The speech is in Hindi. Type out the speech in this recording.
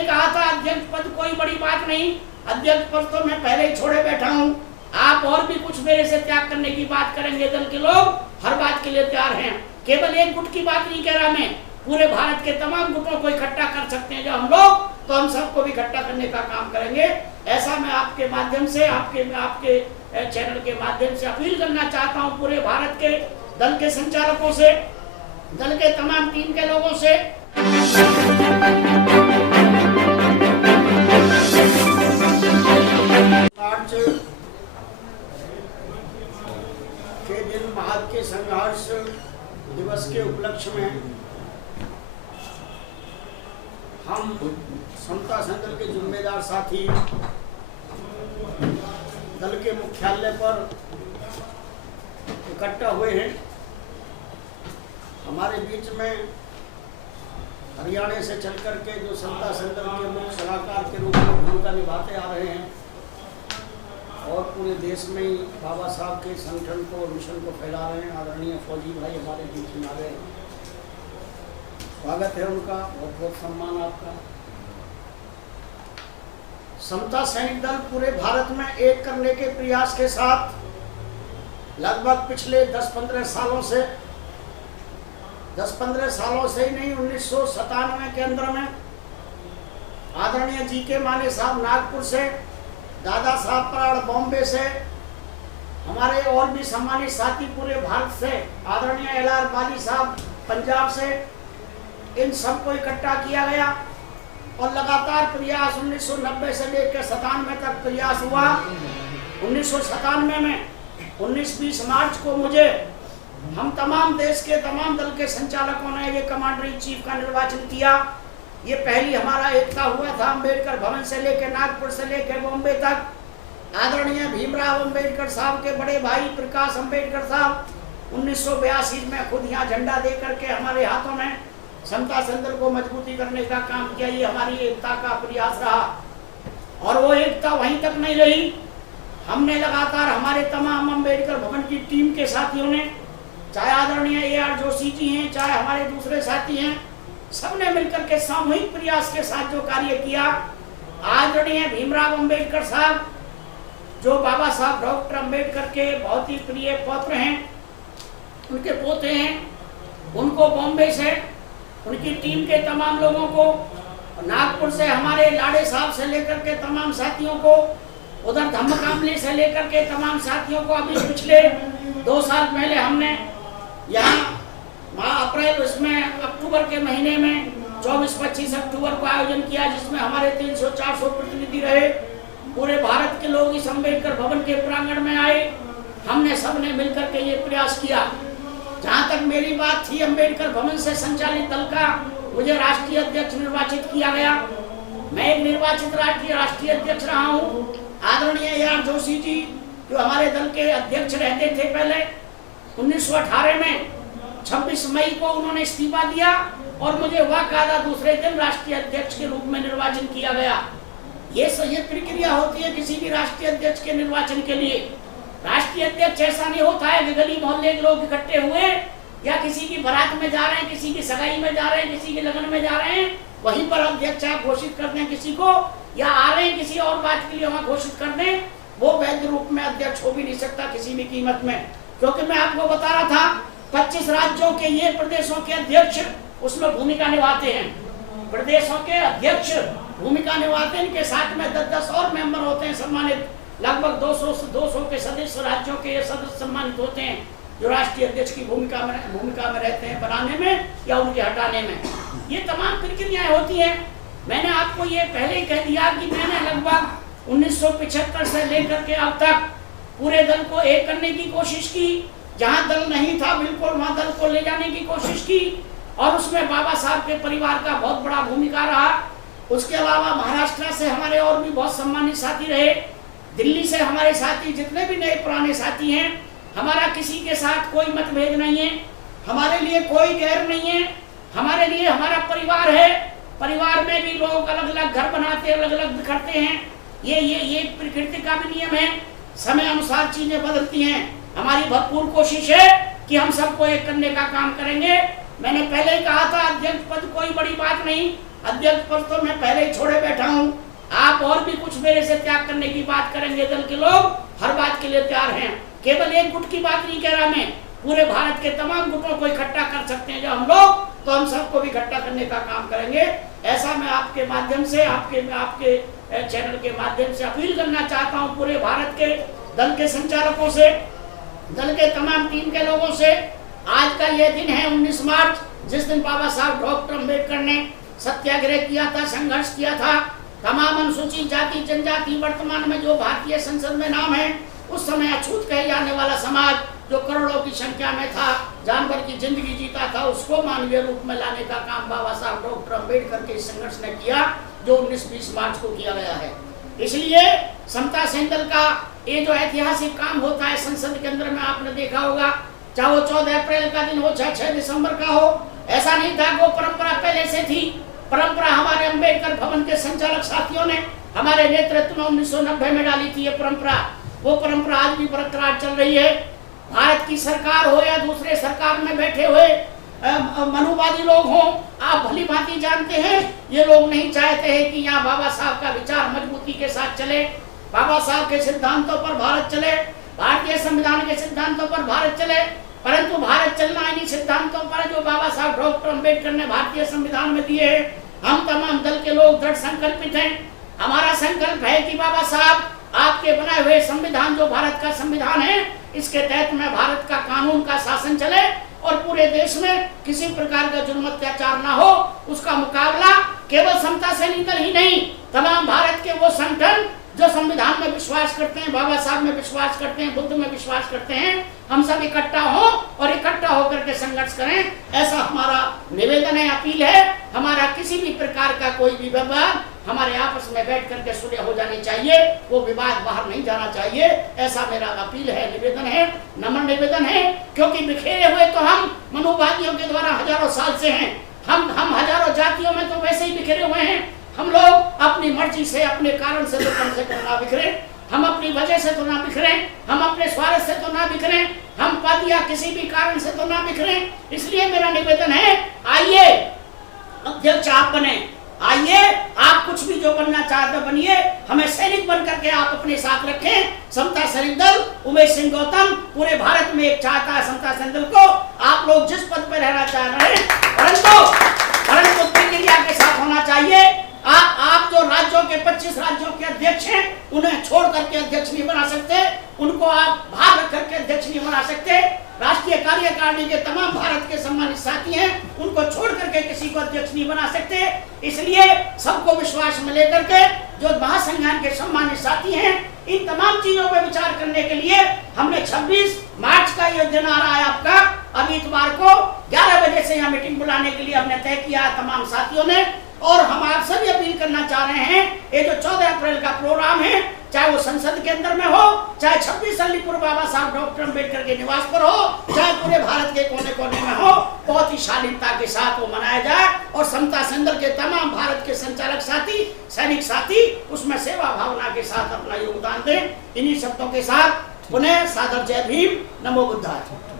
ही कहा था अध्यक्ष पद कोई बड़ी बात नहीं, अध्यक्ष पद तो मैं पहले ही छोड़े बैठा हूँ। आप और भी कुछ मेरे से त्याग करने की बात करेंगे, दल के लोग हर बात के लिए तैयार हैं। केवल एक गुट की बात नहीं कह रहा मैं, पूरे भारत के तमाम गुटों को इकट्ठा कर सकते हैं जब हम लोग, तो हम सबको भी इकट्ठा करने का काम करेंगे। ऐसा मैं आपके माध्यम से, आपके चैनल के माध्यम से अपील करना चाहता हूँ पूरे भारत के दल के संचालकों से, दल के तमाम टीम के लोगों से। आज के दिन भारत के संघर्ष दिवस के उपलक्ष्य में हम समता संघ के जिम्मेदार साथी दल के मुख्यालय पर इकट्ठा हुए हैं। हमारे बीच में हरियाणा से चलकर के जो समता संघ के मुख्य सलाहकार के रूप में भूमिका निभाते आ रहे हैं और पूरे देश में ही बाबा साहब के संगठन को, मिशन को फैला रहे हैं, आदरणीय फौजी भाई हमारे बीच में आ रहे हैं। स्वागत है उनका, बहुत बहुत सम्मान आपका। समता सैनिक दल पूरे भारत में एक करने के प्रयास के साथ लगभग पिछले 10-15 सालों से, 10-15 सालों से ही नहीं, 1997 के अंदर में आदरणीय जी के माने साहब नागपुर से, दादा साहब पराड़ बॉम्बे से, हमारे और भी सम्मानित साथी पूरे भारत से, आदरणीय एल.आर. बाली साहब पंजाब से, इन सबको इकट्ठा किया गया और लगातार प्रयास 1990 से लेकर 97 तक प्रयास हुआ। 1997 में 19-20 मार्च को मुझे, हम तमाम देश के तमाम दल के संचालकों ने ये कमांडर इन चीफ का निर्वाचन किया। ये पहली हमारा एकता हुआ था अम्बेडकर भवन से लेकर नागपुर से लेकर बॉम्बे तक। आदरणीय भीमराव अम्बेडकर साहब के बड़े भाई प्रकाश अम्बेडकर साहब 1982 में खुद यहाँ झंडा दे करके हमारे हाथों में समता संघ को मजबूती करने का काम किया। ये हमारी एकता का प्रयास रहा और वो एकता वहीं तक नहीं रही। हमने लगातार हमारे तमाम अम्बेडकर भवन की टीम के साथियों ने, चाहे आदरणीय ए.आर. जोशी जी हैं, चाहे हमारे दूसरे साथी हैं, सबने मिलकर के सामूहिक प्रयास के साथ जो कार्य किया। आदरणीय भीमराव अम्बेडकर साहब जो बाबा साहब डॉक्टर अम्बेडकर के बहुत ही प्रिय पौत्र हैं, उनके पोते हैं, उनको बॉम्बे से उनकी टीम के तमाम लोगों को, नागपुर से हमारे लाड़े साहब से लेकर के तमाम साथियों को, उधर धम्मकामली से लेकर के तमाम साथियों को अभी पिछले 2 साल पहले हमने यहाँ अप्रैल उसमें अक्टूबर के महीने में 24-25 अक्टूबर को आयोजन किया, जिसमें हमारे 300-400 प्रतिनिधि रहे। पूरे भारत के लोग इस अम्बेडकर भवन के प्रांगण में आए। हमने सबने मिलकर के ये प्रयास किया। जहाँ तक मेरी बात थी, अम्बेडकर भवन से संचालित दल का मुझे राष्ट्रीय अध्यक्ष निर्वाचित किया गया। मैं एक निर्वाचित राष्ट्रीय अध्यक्ष रहा हूँ। आदरणीय ए.आर. जोशी जी जो हमारे दल के अध्यक्ष रहते थे पहले, 1918 में 26 मई को उन्होंने इस्तीफा दिया और मुझे वाकायदा दूसरे दिन राष्ट्रीय अध्यक्ष के रूप में निर्वाचन किया गया। ये प्रक्रिया होती है किसी भी राष्ट्रीय अध्यक्ष के निर्वाचन के लिए। राष्ट्रीय अध्यक्ष ऐसा नहीं होता है कि गली मोहल्ले के लोग इकट्ठे हुए या किसी की बारात में जा रहे हैं, किसी की सगाई में जा रहे हैं, किसी के लगन में जा रहे हैं, वहीं पर अध्यक्ष आप घोषित कर दें किसी को, या आ रहे हैं किसी और बात के लिए वहाँ घोषित कर दें, वो वैध रूप में अध्यक्ष हो भी नहीं सकता किसी भी कीमत में। क्योंकि मैं आपको बता रहा था 25 राज्यों के ये प्रदेशों के अध्यक्ष उसमें भूमिका निभाते हैं। प्रदेशों के अध्यक्ष भूमिका निभाते हैं, इनके साथ में 10-10 और मेंबर होते हैं सम्मानित। लगभग 200 के सदस्य राज्यों के ये सदस्य सम्मानित होते हैं जो राष्ट्रीय अध्यक्ष की भूमिका में रहते हैं, बनाने में या उनके हटाने में। ये तमाम प्रक्रियाएं होती हैं। मैंने आपको ये पहले ही कह दिया कि मैंने लगभग 1975 से लेकर के अब तक पूरे दल को एक करने की कोशिश की। जहाँ दल नहीं था बिल्कुल वहाँ दल को ले जाने की कोशिश की और उसमें बाबा साहब के परिवार का बहुत बड़ा भूमिका रहा। उसके अलावा महाराष्ट्र से हमारे और भी बहुत सम्मानित साथी रहे, दिल्ली से हमारे साथी, जितने भी नए पुराने साथी हैं, हमारा किसी के साथ कोई मतभेद नहीं है, हमारे लिए कोई गैर नहीं है। हमारे लिए हमारा परिवार है। परिवार में भी लोग अलग अलग घर बनाते हैं, अलग अलग बिखरते हैं। ये प्रकृति का भी नियम है। समय अनुसार चीजें बदलती हैं। हमारी भरपूर कोशिश है कि हम सबको एक करने का काम करेंगे। मैंने पहले ही कहा था अध्यक्ष पद कोई बड़ी बात नहीं, अध्यक्ष पद तो मैं पहले ही छोड़े बैठा हूं। आप और भी कुछ मेरे से त्याग करने की बात करेंगे, दल के लोग हर बात के लिए तैयार हैं। केवल एक गुट की बात नहीं कह रहा मैं, पूरे भारत के तमाम गुटों को इकट्ठा कर सकते हैं जब हम लोग, तो हम सबको भी इकट्ठा करने का काम करेंगे। ऐसा मैं आपके माध्यम से, आपके चैनल के माध्यम से अपील करना चाहता हूं पूरे भारत के दल के संचालकों से, दल के तमाम टीम के लोगों से। आज का यह दिन है 19 मार्च, जिस दिन बाबा साहब डॉक्टर अम्बेडकर ने सत्याग्रह किया था, संघर्ष किया था। तमाम अनुसूचित जाति जनजाति, वर्तमान में जो भारतीय संसद में नाम है, उस समय अछूत कहे जाने वाला समाज जो करोड़ों की संख्या में था, जानवर की जिंदगी जीता था, उसको मानवीय रूप में लाने का काम बाबा साहब डॉक्टर अम्बेडकर के संघर्ष ने किया, जो 19-20 मार्च को किया गया है। इसलिए समता सेनदल का ये जो ऐतिहासिक काम होता है संसद के अंदर में, आपने देखा होगा, चाहे वो 14 अप्रैल का दिन हो, चाहे 6 दिसंबर का हो, ऐसा नहीं था। वो परंपरा पहले से थी। परंपरा हमारे अम्बेडकर भवन के संचालक साथियों ने हमारे नेतृत्व में 1990 में डाली थी। ये परंपरा, वो परंपरा आज भी बरकरार चल रही है। भारत की सरकार हो या दूसरे सरकार में बैठे हुए मनुवादी लोग हों, आप भली भांति जानते हैं ये लोग नहीं चाहते हैं कि यहाँ बाबा साहब का विचार मजबूती के साथ चले, बाबा साहब के सिद्धांतों पर भारत चले, भारतीय संविधान के सिद्धांतों पर भारत चले। परंतु भारत चलना इन्हीं सिद्धांतों पर जो बाबा साहब डॉक्टर अम्बेडकर ने भारतीय संविधान में दिए हैं। हम तमाम दल के लोग दृढ़ संकल्पित हैं। हमारा संकल्प है कि बाबा साहब आपके बनाए हुए संविधान, जो भारत का संविधान है, इसके तहत में भारत का कानून का शासन चले और पूरे देश में किसी प्रकार का जुल्म अत्याचार ना हो। उसका मुकाबला केवल समता सैनिक दल ही नहीं, तमाम भारत के वो संगठन जो संविधान में विश्वास करते हैं, बाबा साहब में विश्वास करते हैं, बुद्ध में विश्वास करते हैं, हम सब इकट्ठा हो और इकट्ठा होकर के संघर्ष करें, ऐसा हमारा निवेदन है, अपील है। हमारा किसी भी प्रकार का कोई भी विवाद हमारे आपस में बैठ करके सुलह हो जानी चाहिए, वो विवाद बाहर नहीं जाना चाहिए, ऐसा मेरा अपील है, निवेदन है, नम्र निवेदन है। क्योंकि बिखेरे हुए तो हम मनुवादियों के द्वारा हजारों साल से हैं। हम हजारों जातियों में तो वैसे ही बिखरे हुए हैं। हम लोग अपनी मर्जी से, अपने कारण से तो कम से कम ना बिखरे, हम अपनी वजह से तो ना बिखरे, हम अपने स्वार्थ से तो ना बिखरे, हम पद या किसी भी कारण से तो ना बिखरे। इसलिए मेरा निवेदन है, आइए अध्यक्ष आप बने, आइए आप कुछ भी जो बनना चाहते बनिए, हमें सैनिक बन करके आप अपने साथ रखें। समता सैनिक दल, उमेश सिंह गौतम पूरे भारत में एक चाहता है समता सैनिक दल को, आप लोग जिस पद पर रहना चाह रहे हैं, परंतु प्रक्रिया के साथ होना चाहिए। आप जो राज्यों के 25 राज्यों के अध्यक्ष हैं, उन्हें छोड़ करके अध्यक्ष नहीं बना सकते, उनको आप बाहर रख करके अध्यक्ष नहीं बना सकते। राष्ट्रीय कार्यकारिणी के तमाम भारत के सम्मानित साथी हैं, उनको छोड़ करके किसी को अध्यक्ष नहीं बना सकते। इसलिए सबको विश्वास में लेकर के जो महासंघान के सम्मानित साथी हैं, इन तमाम चीजों पर विचार करने के लिए हमने 26 मार्च का ये दिन आ रहा है आपका, अब इतवार को 11 बजे से यहाँ मीटिंग बुलाने के लिए हमने तय किया तमाम साथियों ने। और हम आप सभी अपील करना चाह रहे हैं, ये जो 14 अप्रैल का प्रोग्राम है, चाहे वो संसद के अंदर में हो, चाहे 26 अलीपुर बाबा साहब डॉक्टर अम्बेडकर के निवास पर हो, चाहे पूरे भारत के कोने कोने में हो, बहुत ही शालीनता के साथ वो मनाया जाए और समता सेनदल के तमाम भारत के संचालक साथी, सैनिक साथी उसमें सेवा भावना के साथ अपना योगदान दें। इन्हीं शब्दों के साथ पुनः सादर जय भीम, नमो बुद्धाय।